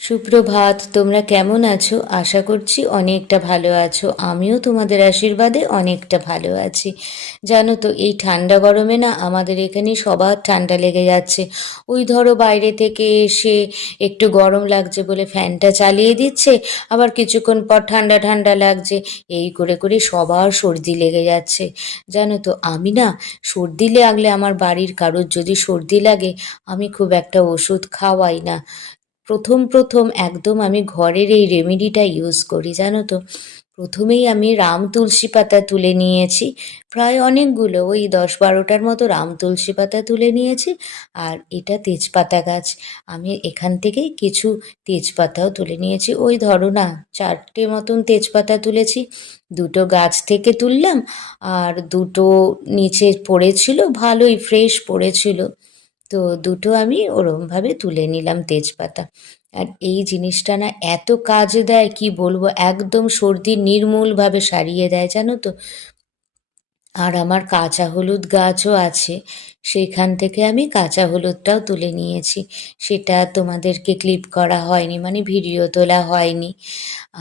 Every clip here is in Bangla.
সুপ্রভাত। তোমরা কেমন আছো? আশা করছি অনেকটা ভালো আছো। আমিও তোমাদের আশীর্বাদে অনেকটা ভালো আছি। জানো তো, এই ঠান্ডা গরমে না আমাদের এখানে সবার ঠান্ডা লেগে যাচ্ছে। ওই ধরো বাইরে থেকে এসে একটু গরম লাগছে বলে ফ্যানটা চালিয়ে দিচ্ছে, আবার কিছুক্ষণ পর ঠান্ডা ঠান্ডা লাগছে। এই করে করে সবার সর্দি লেগে যাচ্ছে। জানো তো, আমি না সর্দি লাগলে, আমার বাড়ির কারোর যদি সর্দি লাগে, আমি খুব একটা ওষুধ খাওয়াই না। প্রথম একদম আমি ঘরের এই রেমেডিটা ইউজ করি। জানো তো, প্রথমেই আমি রাম তুলসী পাতা তুলে নিয়েছি। প্রায় অনেকগুলো, ওই 10-12টার মতো রাম তুলসী পাতা তুলে নিয়েছি। আর এটা তেজপাতা গাছ, আমি এখান থেকেই কিছু তেজপাতাও তুলে নিয়েছি। ওই ধরো না, 4টে মতন তেজপাতা তুলেছি। দুটো গাছ থেকে তুললাম, আর দুটো নিচে পড়েছিল, ভালোই ফ্রেশ পড়েছিল। তো দুটো আমি ওরমভাবে তুলে নিলাম তেজপাতা। আর এই জিনিসটা না এত কাজে দেয়, কি বলবো, একদম সর্দি নির্মূলভাবে সারিয়ে দেয়, জানো তো। আর আমার কাঁচা হলুদ গাছও আছে, সেখান থেকে আমি কাঁচা হলুদটাও তুলে নিয়েছি। সেটা তোমাদেরকে ক্লিপ করা হয়নি, মানে ভিডিও তোলা হয়নি।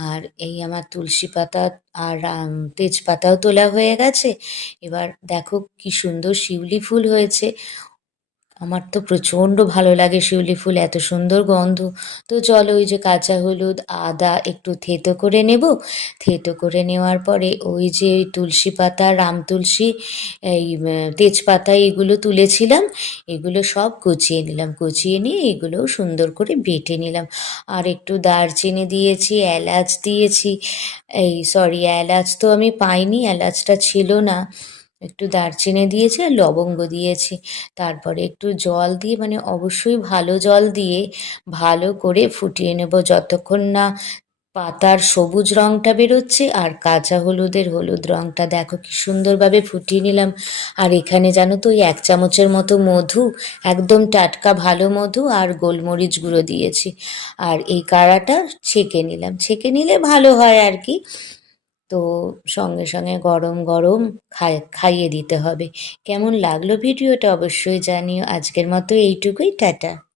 আর এই আমার তুলসী পাতা আর তেজপাতাও তোলা হয়ে গেছে। এবার দেখো কি সুন্দর শিউলি ফুল হয়েছে। আমার তো প্রচণ্ড ভালো লাগে শিউলি ফুল, এত সুন্দর গন্ধ। তো চলো, ওই যে কাঁচা হলুদ, আদা একটু থেতো করে নেব। থেতো করে নেওয়ার পরে ওই যে ওই তুলসী পাতা, রাম তুলসী, এই তেজপাতা, এগুলো তুলেছিলাম, এগুলো সব কুচিয়ে নিলাম। কুচিয়ে নিয়ে এগুলোও সুন্দর করে বেটে নিলাম। আর একটু দারচিনি দিয়েছি, এলাচ দিয়েছি। এই সরি, এলাচ তো আমি পাইনি, এলাচটা ছিল না। একটু দারচিনি দিয়েছি আর লবঙ্গ দিয়েছি। তারপরে একটু জল দিয়ে, মানে অবশ্যই ভালো জল দিয়ে ভালো করে ফুটিয়ে নেব, যতক্ষণ না পাতার সবুজ রঙটা বেরোচ্ছে আর কাঁচা হলুদের হলুদ রঙটা। দেখো কি সুন্দরভাবে ফুটিয়ে নিলাম। আর এখানে জানো তো, ওই 1 চামচের মতো মধু, একদম টাটকা ভালো মধু, আর গোলমরিচ গুঁড়ো দিয়েছি। আর এই কাড়াটা ছেঁকে নিলাম, ছেঁকে নিলে ভালো হয় আর কি। তো সঙ্গে সঙ্গে গরম গরম খাইয়ে দিতে হবে। কেমন লাগলো ভিডিওটা অবশ্যই জানিও। আজকের মতো এইটুকুই, টাটা।